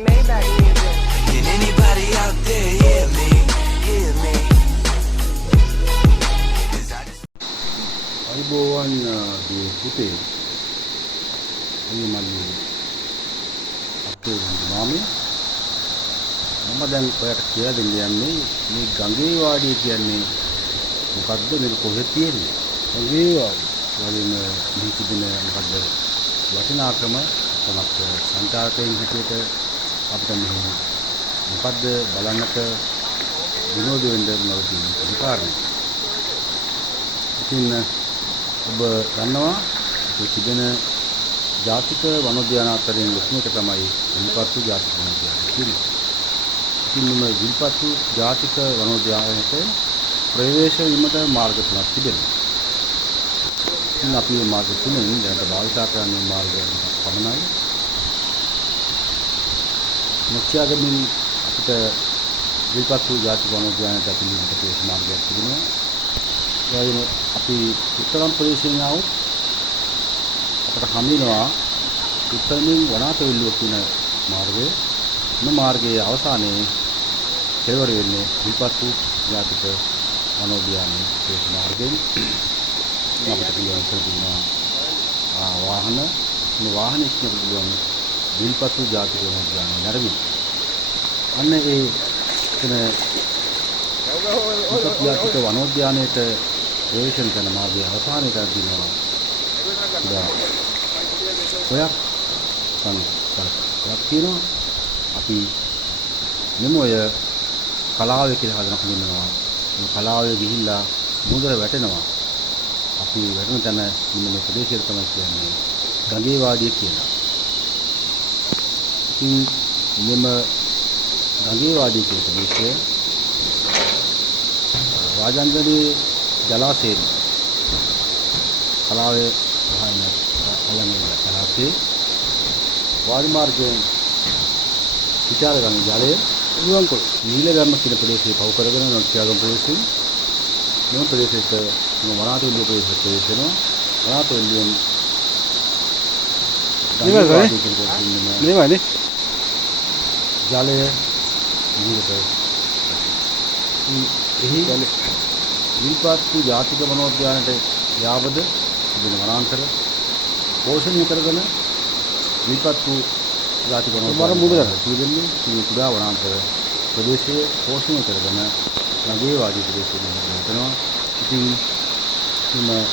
Maybach music. Can anybody out there hear me? Hear me? 'Cause I just අයිබෝවන් දී පුතේ මේ මගේ අපේ මාමේ මම දැන් ඔයාලට කියලා දෙන්න යන්නේ මේ ගඟේ වාඩිය කියන්නේ මොකද්ද මේක කොහෙද තියෙන්නේ ගඟේ වාඩිය වගේම මේ තිබෙන මොකද්ද වටිනාකම තමක් සංචාරකයන් හැටියට අපිට මෙහි මොකද්ද බලන්නට විනෝද වෙන්න නවතින කාරණේ ඉතින් ඔබ දන්නවා මේ තිබෙන ජාතික වනෝද්‍යාන අතරින් ලොකුම එක තමයි විල්පත්තු ජාතික වනෝද්‍යානය කියන්නේ. ඉතින් මේ විල්පත්තු ජාතික වනෝද්‍යානයට ප්‍රවේශ වීමට මාර්ග තුනක් තිබෙනවා. ඉතින් අපි මේ මාර්ග තුනෙන් දැනට භාවිත කරන්නේ මාර්ගය පමණයි. මුඛ්‍යගමින් අපිට විල්පත්තු ජාතික වනෝද්‍යානයට අපිට ප්‍රවේශ මාර්ගයක් තිබෙනවා. වගේම අපි උත්තරම් ප්‍රදේශයෙන් ආවොත් අපට හම්බෙනවා උත්තරමින් වනාත විල්ලුව කියන මාර්ගය. මේ මාර්ගයේ අවසානයේ කෙළවර වෙන්නේ විල්පත්තු ජාතික වනෝද්‍යානයේ ප්‍රවේශ මාර්ගයෙන්. අපිට පුළුවන් කරගන්නවා වාහන මේ වාහනේ කියන පුළුවන් විල්පත්තු ජාතික වනෝද්‍යානයේ නැරඹීම. අන්න ඒ එතන ජාතික වනෝද්‍යානයේට ප්‍රවේශන කරන මාර්ගයේ අවසානයේ තියෙනවා ඔයක් තියෙනවා අපි මෙම ඔය කලාවේ කියලා හදන හඳුන්වනවා මේ කලාවේ ගිහිල්ලා මුදල වැටෙනවා අපි වැටෙන තැන මෙන්න මේ ප්‍රදේශය තමයි කියන්නේ ගඟේ වාඩිය කියලා. ඉතින් මෙම ගඟේ වාඩිය කියන ප්‍රදේශය රාජාංගනයේ ජලාශයෙන් කලාවේ වහන අලංගන ජලාශයේ වාරි මාර්ගයෙන් විචාරගම ජලය උරුවන්කොළ නීලගම කියන ප්‍රදේශයේ පව කරගෙන නොත්‍යාගම ප්‍රදේශයෙන් මේ ප්‍රදේශයට වනාතුල්‍ය ප්‍රදේශයට වෙනවා වනාතුල්‍යයෙන් මේවනේ ජලය නිරත එහි විල්පත්තු ජාතික වනෝද්‍යානයට යාවද තිබෙන වනාන්තර පෝෂණය කරගෙන විල්පත්තු ජාතික වනෝද්‍යානය තිබෙන්නේ මේ කුඩා වනාන්තර ප්‍රදේශයේ පෝෂණය කරගෙන ගඟේ වාඩි ප්‍රදේශයේ නිර්මාණය. ඉතින් මේ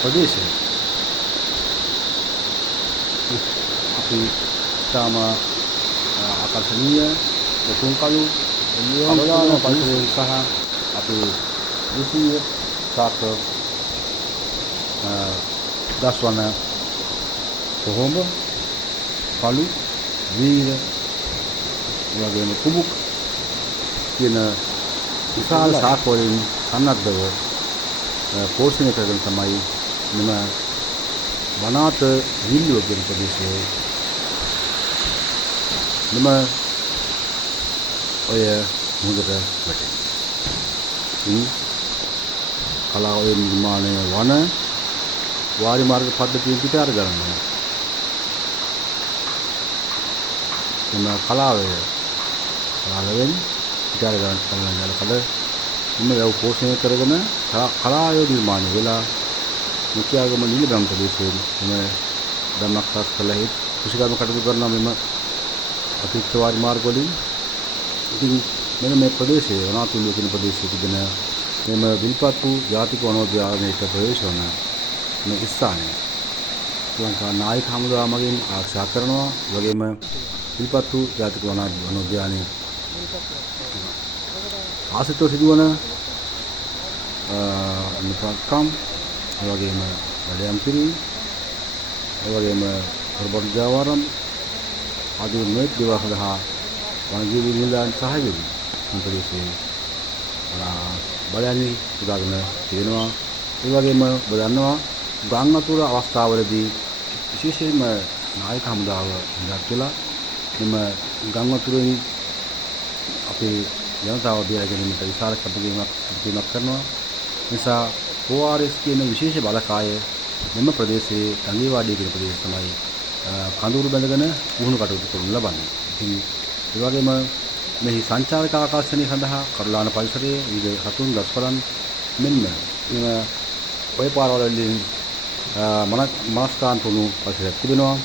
ප්‍රදේශයේ අපි තාම ආකර්ෂණීය ලොකුකලු අවදාන පරිසරය සහ අපේ දේශීය සාක්ෂ දස්වන කොහොඹ කලු වීර වගේම කුඹුක් කියන විශාල සාක්ෂ වලින් සන්නද්ධව පෝෂණය කරගෙන තමයි මෙම වනාත විල්ලුව කියන ප්‍රදේශයේ මෙම ඔය මුදට වැටෙනවා. කලාවේ නිර්මාණය වන වාරි මාර්ග පද්ධතියෙන් පිටාර ගන්නවා. එම කලාවේ පිටාර ගන්න කල මෙම ලැබු පෝෂණය කරගෙන කලාවේ නිර්මාණය වෙලා මුඛ්‍යගම නීලගම ප්‍රදේශයේ මෙම ධම්මක් රාස් කළා හේත් කුසිකාම කටයුතු කරන මෙම අතිරික්ත වාරි මාර්ග වලින් ඉතින් මෙන්න මේ ප්‍රදේශයේ වනාතුල්‍ය කියන ප්‍රදේශයේ තිබෙන මෙම විල්පත්තු ජාතික වනෝද්‍යානයට ප්‍රවේශ වන මේ ස්ථානය ලංකා නායක හමුදාව මගින් ආරක්ෂා කරනවා. වගේම විල්පත්තු ජාතික වනෝද්‍යානයේ ආසිතව සිදුවන අනුපක්කම් වගේම වැඩයම් කිරීම වගේම ප්‍රබෝධ ජාවාරම් ආදී මේ දේවල් සඳහා වනජීවි නිලධාරීන් සහයෝගයෙන් මේ ප්‍රදේශයේ බලයන් උදාගෙන තියෙනවා. ඒ වගේම ඔබ දන්නවා ගම් අතුර අවස්ථාවලදී විශේෂයෙන්ම නායක හමුදාව ඉඳලා කියලා මෙම ගම් අතුරෙන් අපේ ජනතාව බේර ගැනීමට විශාල කටයුතුවක් කරනවා. නිසා ORS කියන විශේෂ බලකාය මෙම ප්‍රදේශයේ ගඟේ වාඩිය කියන ප්‍රදේශය තමයි කඳවුරු බැඳගෙන පුහුණු කටයුතු කරනු ලබන්නේ. ඉතින් ඒ වගේම මෙහි සංචාරක ආකර්ෂණය සඳහා කරුලාන පරිසරයේ විවිධ සතුන් දස්කොළන් මෙන්ම ඔය පාරවල වලින් මනස්කාන්තුණු පරිසරයක් තිබෙනවා.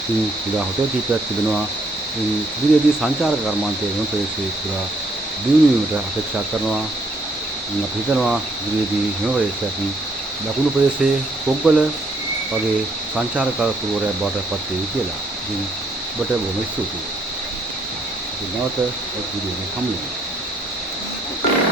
ඉතින් පුරා හොටෙල් කීපයක් තිබෙනවා. ඉතින් ඉදිරියේදී සංචාරක කර්මාන්තයේ වෙන ප්‍රදේශයේ පුරා දියුණු වීමට අපේක්ෂා කරනවා. අපි හිතනවා ඉදිරියේදී වෙන ප්‍රදේශයක් දකුණු ප්‍රදේශයේ කොග්ගල වගේ සංචාරක පුරවරයක් බවට පත් වෙයි කියලා. ඉතින් ඔබට බොහොම ස්තුතියි. ඉතින් නැවත ඔය වීඩියෝ එක හමු වෙනවා.